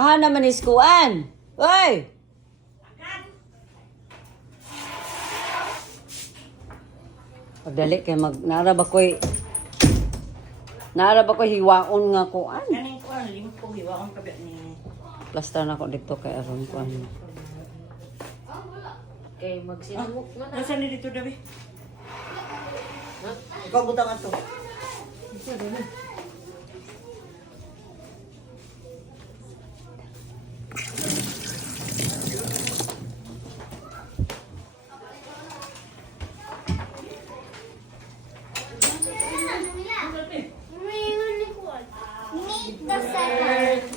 Aha naman iskuan. Oy! Pagdali kay nara ba ko'y hiwaon nga kuan. Kanin ko ang limot ko hiwaon kabi ni. Plaster na ko dito kay aron kuan. Okay, magsinamok mo na. Nasaan ni dito dabi? Ikaw butang ato.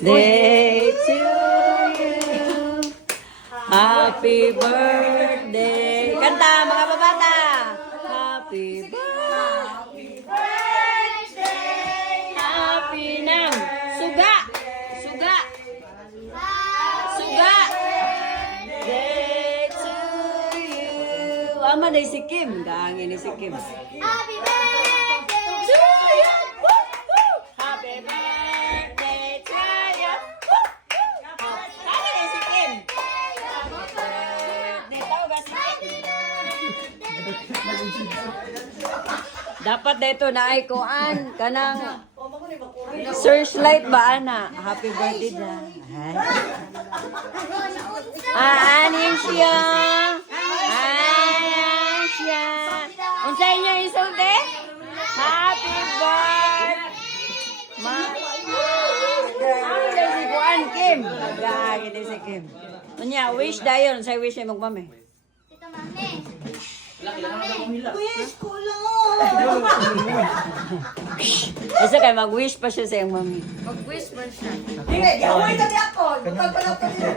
Day to you. Happy birthday. Kanta mga babata. Happy birthday. Happy nang. Suga. Suga. Suga. Day to you. Ama day si Kim. Gangin ni si Kim. Happy birthday To you. Woo, woo. Happy birthday to you. Woo, woo. Gangin ni si Kim. Dapat dito na ay kuan kanang searchlight ba ana? Happy birthday da. Anin siya. Anin siya. Unsa inyo isulti? Happy birthday. Ma. Ano si kuan Kim? Gagi di si Kim. Unya wish dayon sa wish ay magmame. Tita Mami. Wish ko lang. Asa kay mag-wish pa siya sa iyang mami. Mag-wish man siya. Hindi, gawin ka di ako. Butang pa lang pa dito.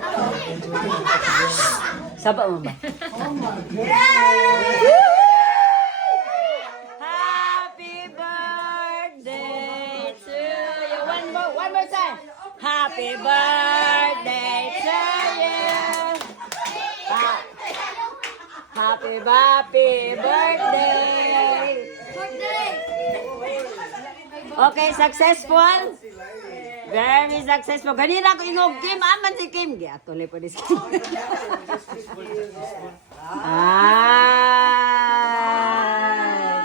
Saba mo ba? Happy birthday to you. One more time. Happy birthday to you. Happy birthday. Okay, successful. Very successful. Ganina ko ingog Kim, aman si Kim. Giatuloy pa dis Kim. Ay.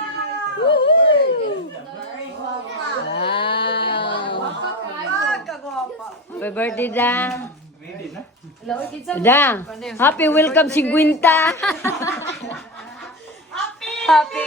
Woohoo. Wow. Happy birthday, Da. Da. Happy welcome si Gwinta. Happy